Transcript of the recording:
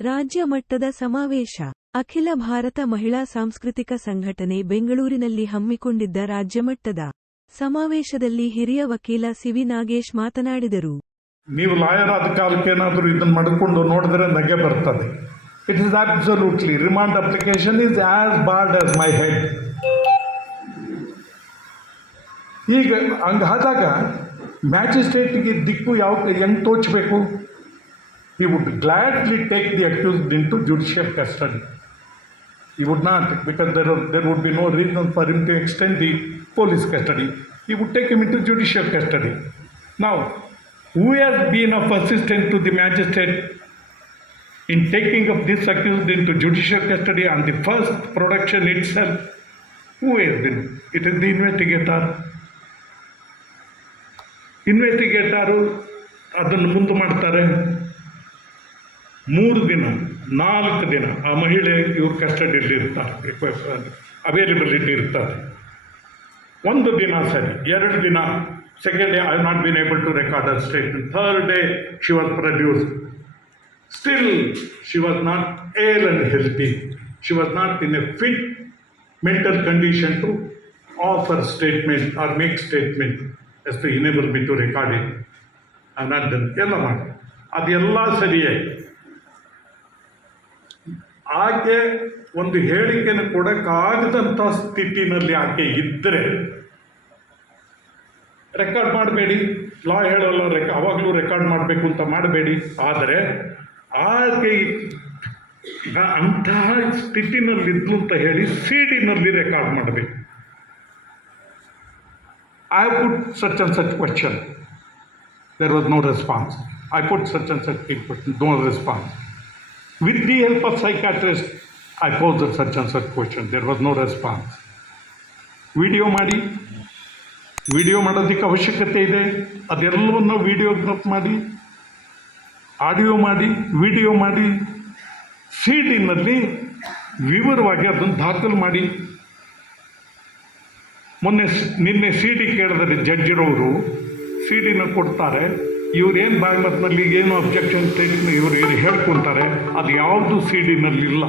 ರಾಜ್ಯ ಮಟ್ಟದ ಸಮಾವೇಶ. ಅಖಿಲ ಭಾರತ ಮಹಿಳಾ ಸಾಂಸ್ಕೃತಿಕ ಸಂಘಟನೆ ಬೆಂಗಳೂರಿನಲ್ಲಿ ಹಮ್ಮಿಕೊಂಡಿದ್ದ ರಾಜ್ಯಮಟ್ಟದ ಸಮಾವೇಶದಲ್ಲಿ ಹಿರಿಯ ವಕೀಲ ಸಿವಿ ನಾಗೇಶ್ ಮಾತನಾಡಿದರು. ನೀವು ಲಾಯರ್ ಆದ ಕಾಲಕ್ಕೆ ಏನಾದರೂ ಇದನ್ನು ಮಾಡಿಕೊಂಡು ನೋಡಿದ್ರೆ ನಗೆ ಬರ್ತದೆ. It is absolutely remand application is as bald as my head ಈಗ ಹಂಗಾದಾಗ ಮ್ಯಾಜಿಸ್ಟ್ರೇಟ್ಗೆ ದಿಕ್ಕು ಯಾವ, ಹೆಂಗೆ ತೋಚಬೇಕು? ಈ would gladly take the accused into judicial custody. He would not, because there, are, there would be no reason for him to extend the police custody. He would take him into judicial custody. Now, who has been of assistance to the magistrate in taking up this accused into judicial custody on the first production itself? Who has been? It is the investigator. ಇನ್ವೆಸ್ಟಿಗೇಟರು ಅದನ್ನು ಮುಂದೆ ಮಾಡ್ತಾರೆ ಮೂರು ದಿನ, ನಾಲ್ಕು ದಿನ ಆ ಮಹಿಳೆ ಇವ್ರ ಕಸ್ಟಡಿಯಲ್ಲಿ ಇರ್ತಾರೆ ಅವೈಲೇಬಲ್ ಇರ್ತಾರೆ. ಒಂದು ದಿನ ಸರಿ, ಎರಡು ದಿನ second day I not been able to record a statement third day she was produce still she was not hale and healthy she was not in a fit mental condition to offer statement or make statement as to enable be to record it ಅನ್ನೋದನ್ನು ಎಲ್ಲ ಮಾಡಿ. ಅದೆಲ್ಲ ಸರಿಯಾಗಿ ಆಕೆ ಒಂದು ಹೇಳಿಕೆಯನ್ನು ಕೊಡೋಕ್ಕಾಗದಂಥ ಸ್ಥಿತಿನಲ್ಲಿ ಆಕೆ ಇದ್ದರೆ ರೆಕಾರ್ಡ್ ಮಾಡಬೇಡಿ. ಲಾ ಹೇಳೋಲ್ಲ, ರೆಕ, ಅವಾಗಲೂ ರೆಕಾರ್ಡ್ ಮಾಡಬೇಕು ಅಂತ ಮಾಡಬೇಡಿ. ಆದರೆ ಆಕೆ ಅಂತಹ ಸ್ಥಿತಿನಲ್ಲಿದ್ಲು ಅಂತ ಹೇಳಿ ಸಿ ಡಿನಲ್ಲಿ ರೆಕಾರ್ಡ್ ಮಾಡಬೇಕು. I put such and such question there was no response I put such and such question no response With the help of psychiatrist, I posed such and such question. There was no response. Video ಮಾಡಿ. Video ಮಾಡೋದಕ್ಕೆ ಅವಶ್ಯಕತೆ ಇದೆ. ಅದೆಲ್ಲವನ್ನು videograph ಮಾಡಿ. Audio ಮಾಡಿ video ಮಾಡಿ. C ಡಿನಲ್ಲಿ ವಿವರವಾಗಿ ಅದನ್ನು ದಾಖಲು ಮಾಡಿ. ಮೊನ್ನೆ ನಿನ್ನೆ ಸಿ ಡಿ ಕೇಳಿದರೆ ಜಡ್ಜಿರೋರು ಸಿ ಡಿನ ಕೊಡ್ತಾರೆ. ಇವ್ರೇನು ಬಾಗ್ಮತ್ನಲ್ಲಿ ಏನು ಅಬ್ಜೆಕ್ಷನ್ ಸ್ಟೇಟ್ಮೆಂಟ್ ಇವ್ರು ಏನು ಹೇಳ್ಕೊತಾರೆ ಅದು ಯಾವುದು ಸಿ ಡಿನಲ್ಲಿಲ್ಲ